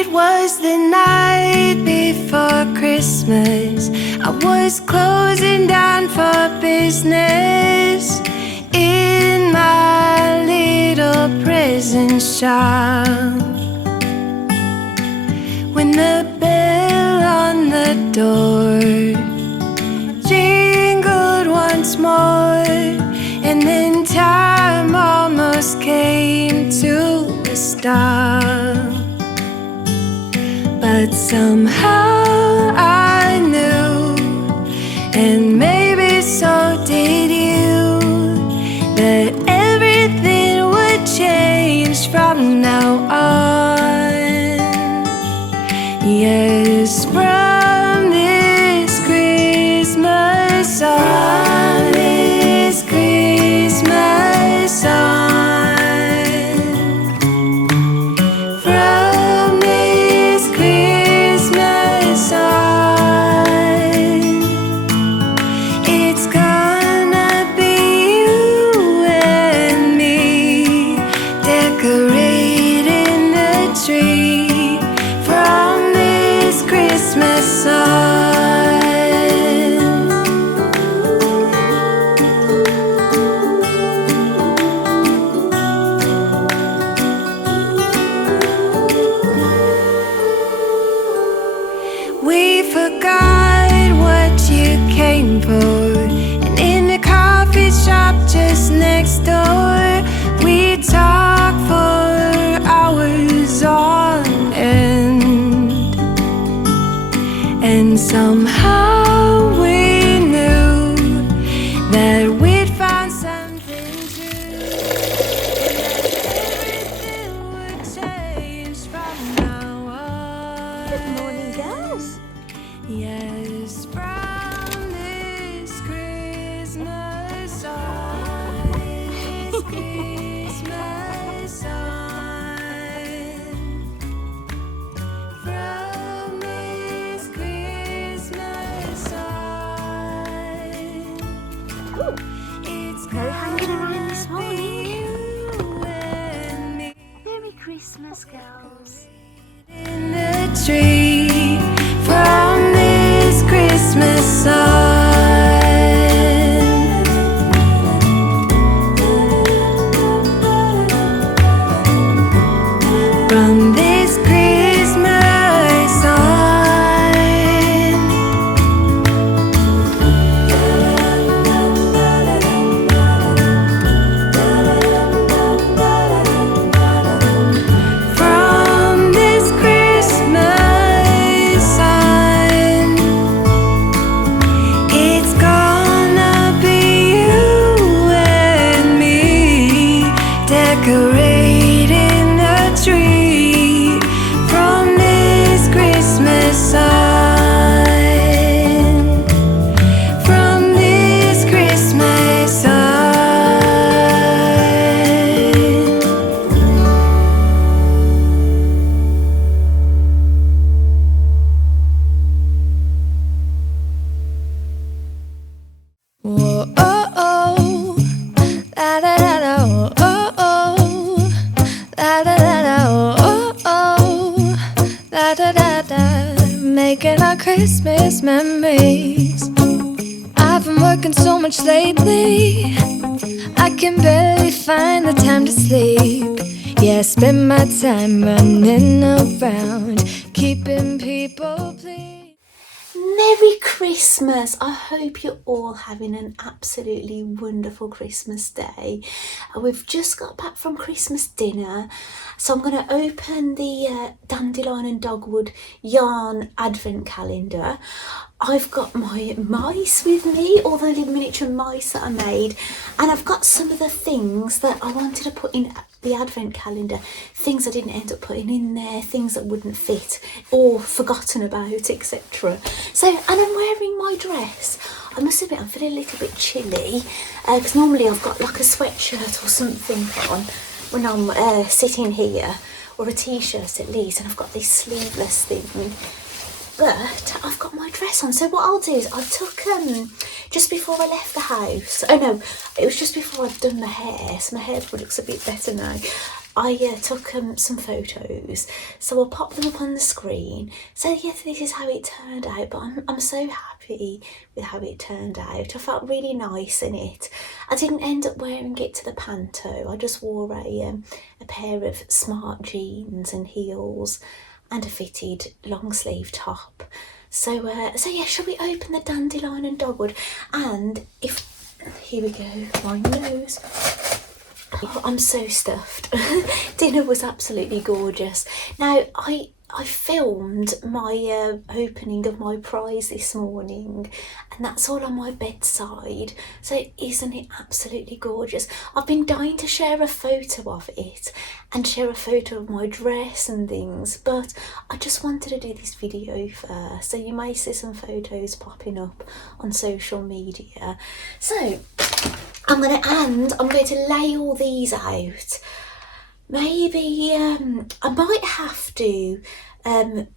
It was the night before Christmas. I was closing down for business in my little present shop, when the bell on the door jingled once more, and then time almost came to a stop. But somehow I knew, and maybe so did you, that everything would change from now on. Yes, from this Christmas on, this Christmas on. We forgot what you came for, and in the coffee shop just next door, we talked for hours on end, and somehow we knew that we'd found something true, and that everything would change from now on. Good morning, girls. Yes, from this Christmas on, this Christmas on, from this Christmas on. Ooh, It's no hanging around this morning. you and me Merry Christmas, girls. in the tree, from this Christmas on. From this Christmas on. From this Christmas on, it's gonna be you and me decorating the tree. From this Christmas on, from this Christmas on. Whoa, oh, oh, la da da da, oh, oh, oh, la da da da, oh, oh, la da da da, making our Christmas memories. I've been working so much lately, I can barely find the time to sleep. Yeah, I spend my time running around, keeping people pleased. Merry Christmas. I hope you're all having an absolutely wonderful Christmas day. We've just got back from Christmas dinner, so I'm going to open the Dandelion and Dogwood yarn advent calendar. I've got my mice with me, all the little miniature mice that I made, and I've got some of the things that I wanted to put in the advent calendar, things I didn't end up putting in there, things that wouldn't fit or forgotten about, etc. So, and I'm wearing my dress. I must admit I'm feeling a little bit chilly, because normally I've got like a sweatshirt or something on when I'm sitting here, or a t-shirt at least, and I've got this sleeveless thing. but I've got my dress on. So what I'll do is I took, just before I left the house, oh no, it was just before I'd done my hair, so my hair looks a bit better now. I took some photos, so I'll pop them up on the screen. So yeah, this is how it turned out, but I'm so happy with how it turned out. I felt really nice in it. I didn't end up wearing it to the panto. I just wore a pair of smart jeans and heels and a fitted long sleeve top. So yeah, shall we open the dandelion and dogwood? And here we go, my nose. Oh, I'm so stuffed. Dinner was absolutely gorgeous. Now, I filmed my opening of my prize this morning, and that's all on my bedside. So isn't it absolutely gorgeous? I've been dying to share a photo of it and share a photo of my dress and things, but I just wanted to do this video first, so you may see some photos popping up on social media. So I'm going to lay all these out. Maybe I might have to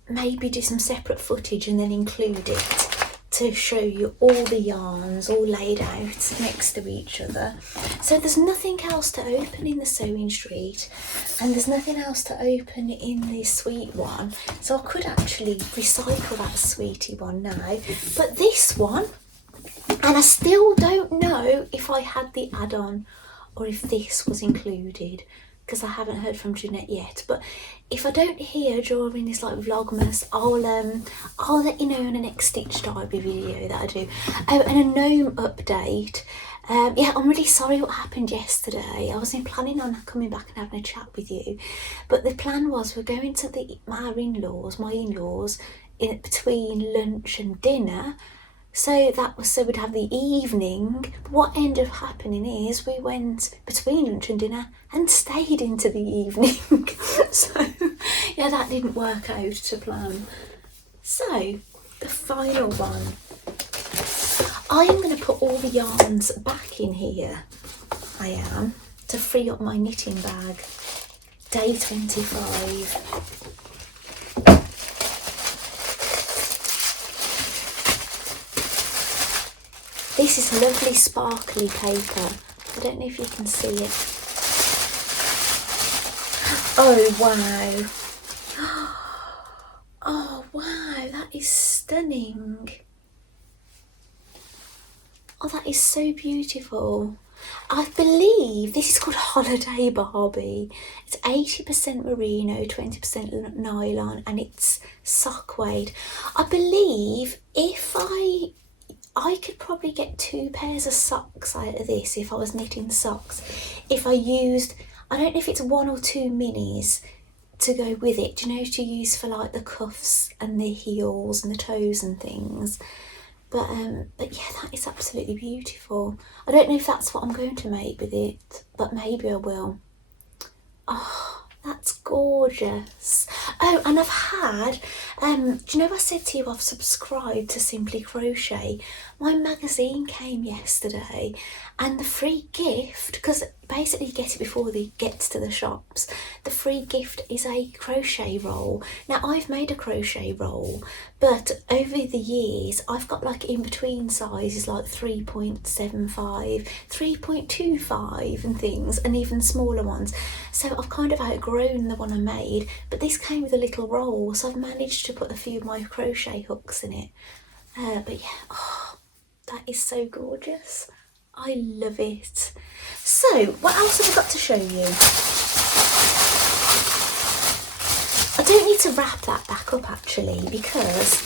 maybe do some separate footage and then include it to show you all the yarns all laid out next to each other. So there's nothing else to open in the sewing street, and there's nothing else to open in this sweet one. So I could actually recycle that sweetie one now, but this one, and I still don't know if I had the add-on or if this was included, because I haven't heard from Jeanette yet. But if I don't hear during this like Vlogmas, I'll let you know in the next Stitch Diary video that I do. Oh, and a gnome update. Yeah, I'm really sorry what happened yesterday. I wasn't planning on coming back and having a chat with you, but the plan was we're going to my in-laws in between lunch and dinner. So we'd have the evening. What ended up happening is we went between lunch and dinner and stayed into the evening. So yeah, that didn't work out to plan. So the final one, I am going to put all the yarns back in here. I am, to free up my knitting bag. Day 25. This is lovely sparkly paper. I don't know if you can see it. Oh wow. Oh wow, that is stunning. Oh, that is so beautiful. I believe this is called Holiday Barbie. It's 80% merino, 20% nylon, and it's sock weight. I believe if I could probably get 2 pairs of socks out of this if I was knitting socks. If I used, I don't know if it's 1 or 2 minis to go with it, do you know, to use for like the cuffs and the heels and the toes and things. But yeah, that is absolutely beautiful. I don't know if that's what I'm going to make with it, but maybe I will. Oh, that's gorgeous. Oh, and I've had, do you know I said to you I've subscribed to Simply Crochet? My magazine came yesterday, and the free gift, because basically you get it before it gets to the shops, the free gift is a crochet roll. Now I've made a crochet roll, but over the years I've got like in between sizes like 3.75, 3.25 and things, and even smaller ones. So I've kind of outgrown the one I made, but this came with a little roll, so I've managed to put a few of my crochet hooks in it. But yeah, oh, that is so gorgeous. I love it. So what else have I got to show you? I don't need to wrap that back up actually, because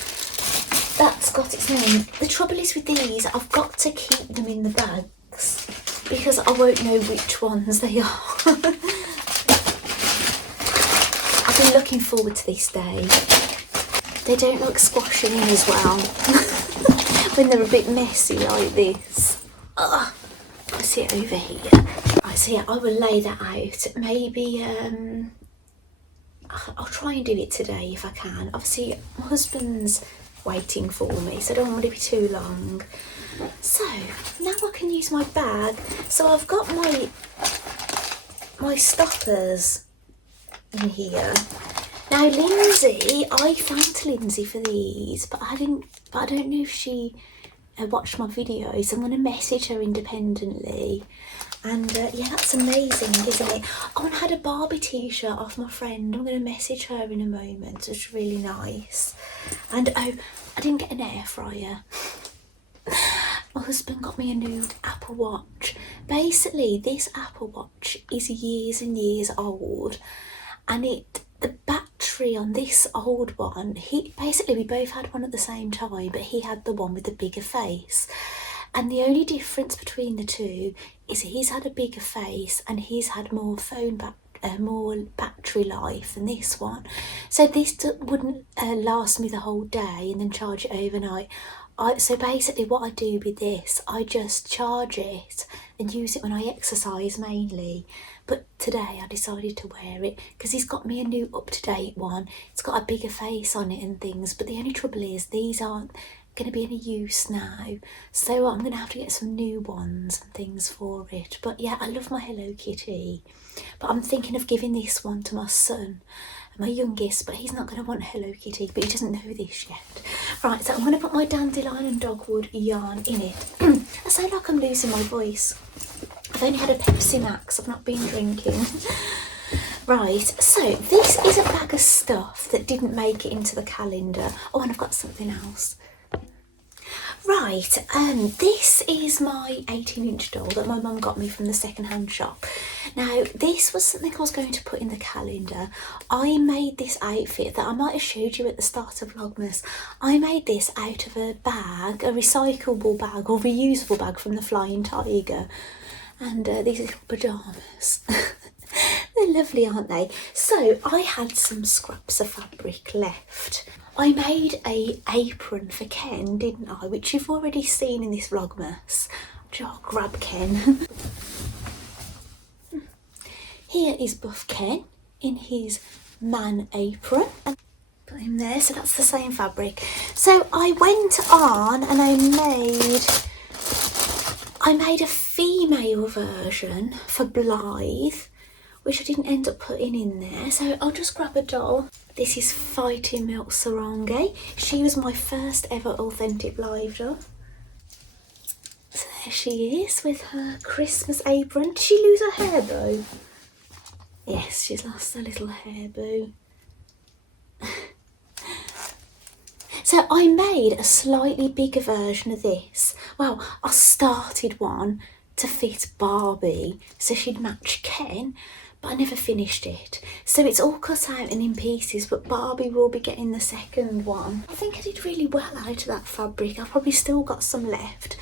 that's got its name. The trouble is with these, I've got to keep them in the bags because I won't know which ones they are. I've been looking forward to this day. They don't look squashing in as well when they're a bit messy like this. I see it over here. Right, so yeah, I will lay that out. Maybe I'll try and do it today if I can. Obviously my husband's waiting for me, so I don't want it to be too long. So now I can use my bag. So I've got my stoppers in here. Now Lindsay, I thanked Lindsay for these, but I don't know if she watched my videos. I'm going to message her independently. And yeah, that's amazing, isn't it? Oh, and I had a Barbie t-shirt off my friend. I'm going to message her in a moment. It's really nice. And oh, I didn't get an air fryer. My husband got me a new Apple Watch. Basically, this Apple Watch is years and years old, and the battery on this old one, we both had one at the same time, but he had the one with the bigger face. And the only difference between the two is he's had a bigger face and he's had more more battery life than this one. So this wouldn't last me the whole day and then charge it overnight. So basically what I do with this, I just charge it and use it when I exercise mainly. But today I decided to wear it because he's got me a new up-to-date one. It's got a bigger face on it and things, but the only trouble is these aren't going to be any use now, so I'm going to have to get some new ones and things for it. But yeah, I love my Hello Kitty, but I'm thinking of giving this one to my son, my youngest, but he's not going to want Hello Kitty, but he doesn't know this yet. Right, so I'm going to put my dandelion and dogwood yarn in it. I sound like I'm losing my voice. I've only had a Pepsi Max, I've not been drinking. Right, so this is a bag of stuff that didn't make it into the calendar. Oh, and I've got something else. Right, this is my 18-inch doll that my mum got me from the second-hand shop. Now, this was something I was going to put in the calendar. I made this outfit that I might have showed you at the start of Vlogmas. I made this out of a bag, a recyclable bag or reusable bag from the Flying Tiger. And these little pyjamas. They're lovely, aren't they? So I had some scraps of fabric left. I made an apron for Ken, didn't I? Which you've already seen in this Vlogmas. I'll grab Ken. Here is Buff Ken in his man apron. Put him there, so that's the same fabric. So I went on and I made a female version for Blythe, which I didn't end up putting in there. So I'll just grab a doll. This is Fighting Milk Sarangi. She was my first ever authentic Blythe doll. So there she is with her Christmas apron. Did she lose her hair bow? Yes, she's lost her little hair bow. So I made a slightly bigger version of this. Well, I started one to fit Barbie so she'd match Ken, but I never finished it. So it's all cut out and in pieces, but Barbie will be getting the second one. I think I did really well out of that fabric. I've probably still got some left.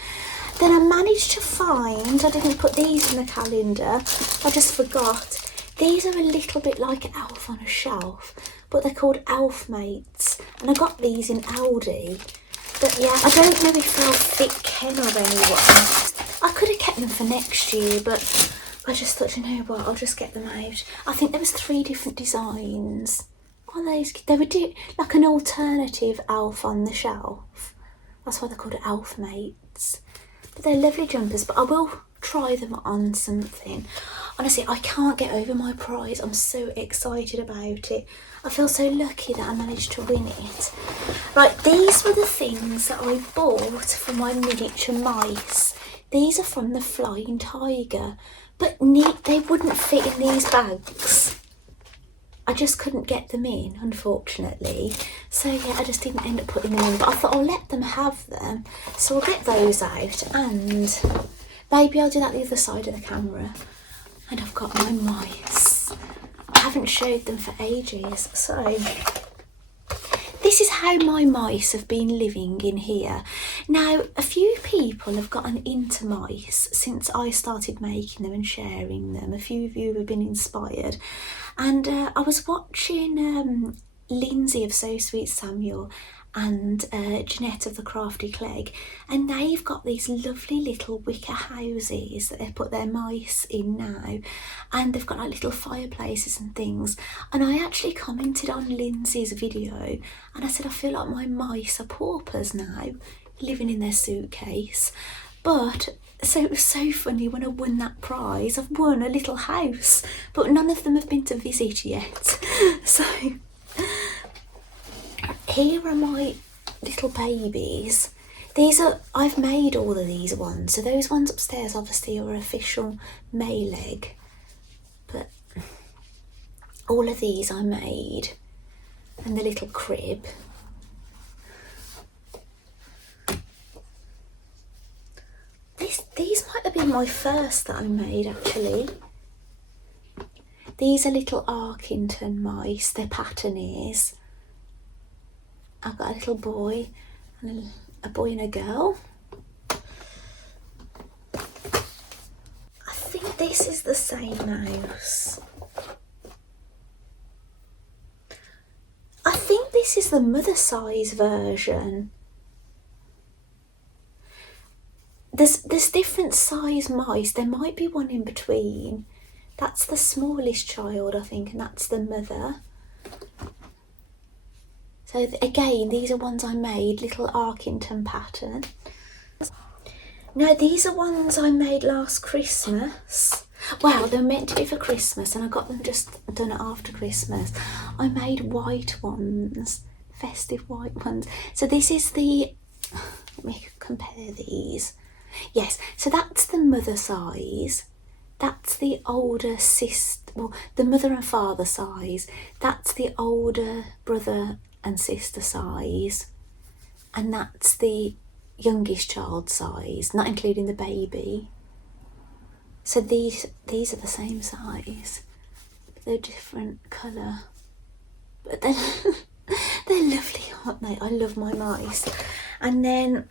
Then I managed to find, I didn't put these in the calendar, I just forgot. These are a little bit like Elf on a Shelf, but they're called Elf Mates, and I got these in Aldi. But yeah, I don't know if they'll fit Ken or anyone. I could have kept them for next year, but I just thought, you know what, I'll just get them out. I think there was 3 different designs. Oh, they were like an alternative Elf on the Shelf. That's why they're called Elf Mates. But they're lovely jumpers, but I will try them on something. Honestly, I can't get over my prize. I'm so excited about it. I feel so lucky that I managed to win it. Right, these were the things that I bought for my miniature mice. These are from the Flying Tiger, but they wouldn't fit in these bags. I just couldn't get them in, unfortunately. So yeah, I just didn't end up putting them in, but I thought I'll let them have them. So I'll get those out, and maybe I'll do that the other side of the camera. And I've got my mice. I haven't showed them for ages, so this is how my mice have been living in here. Now, a few people have gotten into mice since I started making them and sharing them. A few of you have been inspired. And I was watching Lindsay of So Sweet Samuel and Jeanette of the Crafty Clegg, and they've got these lovely little wicker houses that they've put their mice in now, and they've got like little fireplaces and things. And I actually commented on Lindsay's video and I said, I feel like my mice are paupers now, living in their suitcase. But so it was so funny when I won that prize. I've won a little house, but none of them have been to visit yet. So here are my little babies. I've made all of these ones. So those ones upstairs obviously are official May leg. But all of these I made. And the little crib. These might have been my first that I made actually. These are little Arkington mice, they're patterners. I've got a little boy and a boy and a girl. I think this is the same mouse. I think this is the mother size version. There's different size mice. There might be one in between. That's the smallest child, I think, and that's the mother. So again, these are ones I made, little Arkington pattern. No, these are ones I made last Christmas. Well, they're meant to be for Christmas, and I got them just done after Christmas. I made white ones, festive white ones. So this is the, let me compare these. Yes, so that's the mother size. That's the older sister, well, the mother and father size. That's the older brother and sister size. And that's the youngest child size, not including the baby. So these are the same size, but they're different colour. But they're lovely, aren't they? I love my mice. And then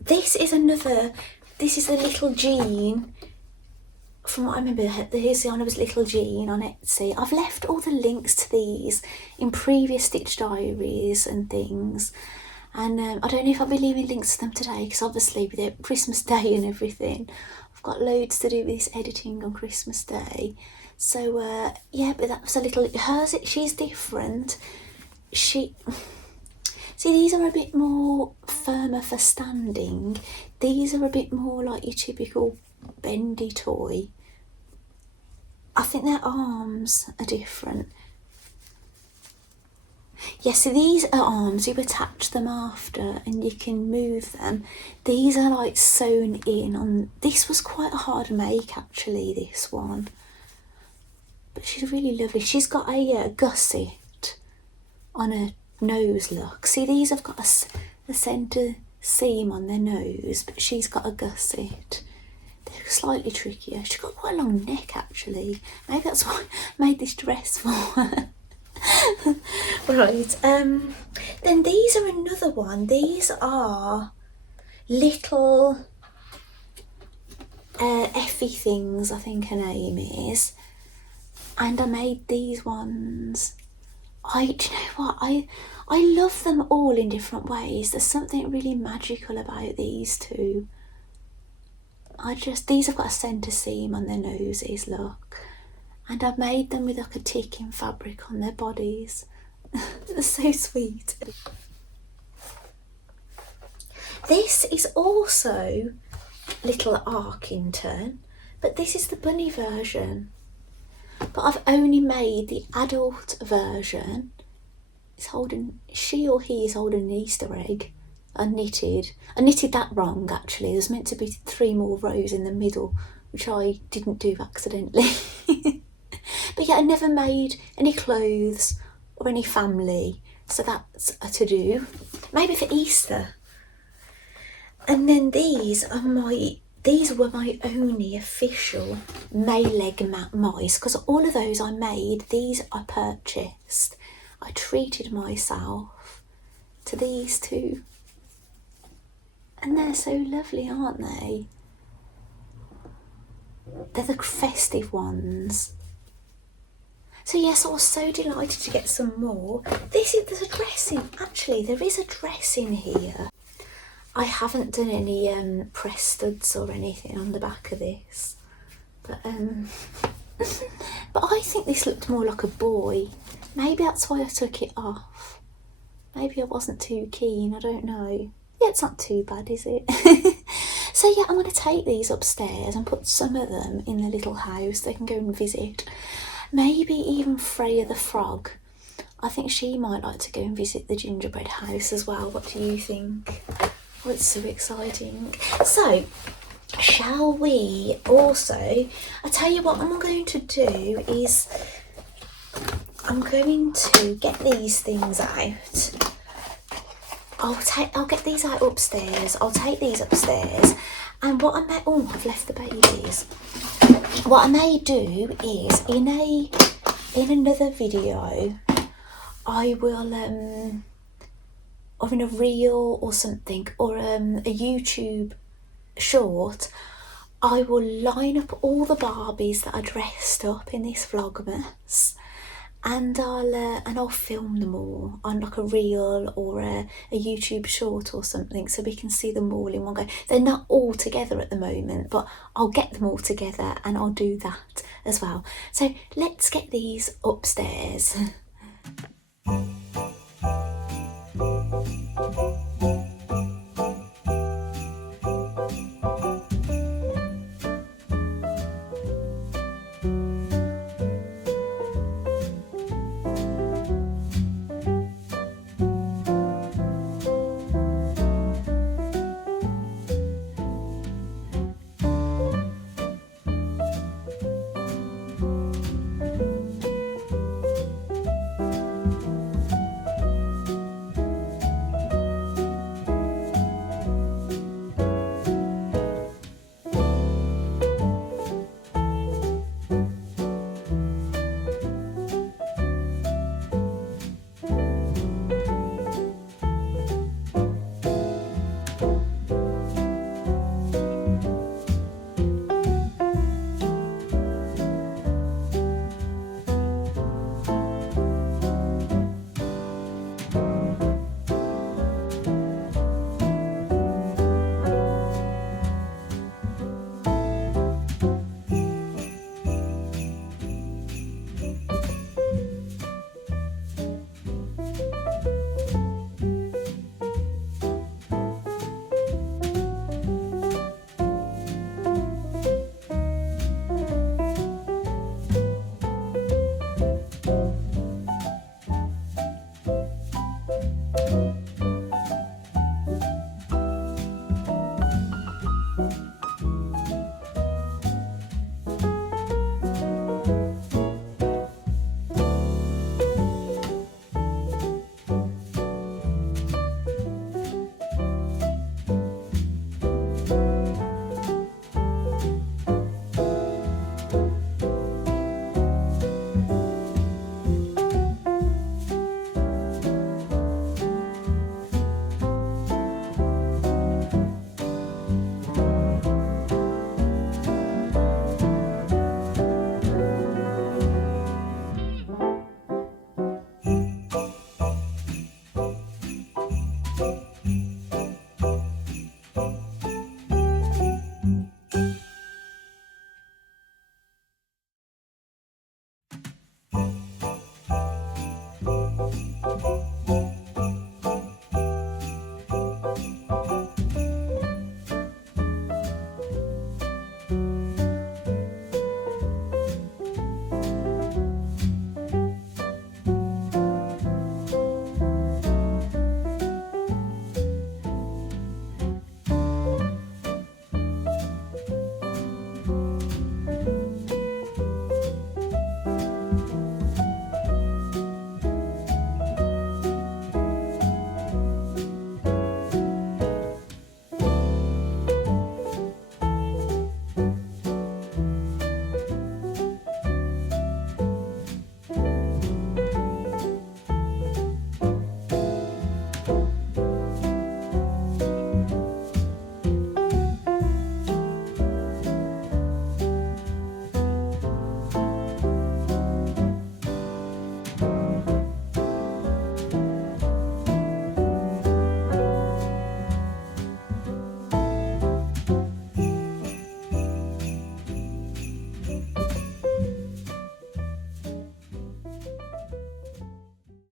this is the little Jean. From what I remember, here's the one was Little Jean on Etsy. I've left all the links to these in previous Stitch Diaries and things. And I don't know if I'll be leaving links to them today, because obviously with it Christmas Day and everything, I've got loads to do with this editing on Christmas Day. So yeah, but that was a little, she's different. See, these are a bit more firmer for standing. These are a bit more like your typical bendy toy. I think their arms are different. Yeah, so these are arms, you attach them after and you can move them. These are like sewn in on, this was quite a hard make actually, this one. But she's really lovely. She's got a gusset on her nose look. See, these have got a centre seam on their nose, but she's got a gusset. They're slightly trickier. She's got quite a long neck actually. Maybe that's why I made this dress for her. Right, then these are another one. These are little Effie things, I think her name is. And I made these ones. Do you know what? I love them all in different ways. There's something really magical about these two. These have got a centre seam on their noses, look. And I've made them with like a ticking fabric on their bodies. They're so sweet. This is also little Arkington, but this is the bunny version. But I've only made the adult version. She or he is holding an Easter egg. I knitted that wrong actually. There's meant to be 3 more rows in the middle, which I didn't do accidentally. But yeah, I never made any clothes or any family, so that's a to-do. Maybe for Easter. And then these were my only official May leg mice, because all of those I made, these I purchased. I treated myself to these two. And they're so lovely, aren't they? They're the festive ones. So yes, I was so delighted to get some more. There's a dress in, actually there is a dress in here. I haven't done any press studs or anything on the back of this. But I think this looked more like a boy. Maybe that's why I took it off. Maybe I wasn't too keen, I don't know. Yeah, it's not too bad, is it? So yeah, I'm going to take these upstairs and put some of them in the little house they can go and visit. Maybe even Freya the frog. I think she might like to go and visit the gingerbread house as well. What do you think? Oh, it's so exciting. So, shall we also, I tell you what I'm going to do is I'm going to get these things out. I'll get these out upstairs. I'll take these upstairs, and what I may, oh, I've left the babies. What I may do is in another video, I will or in a reel or something, or a YouTube short, I will line up all the Barbies that are dressed up in this Vlogmas, and I'll film them all on like a reel or a YouTube short or something, so we can see them all in one go. They're not all together at the moment, but I'll get them all together and I'll do that as well. So let's get these upstairs.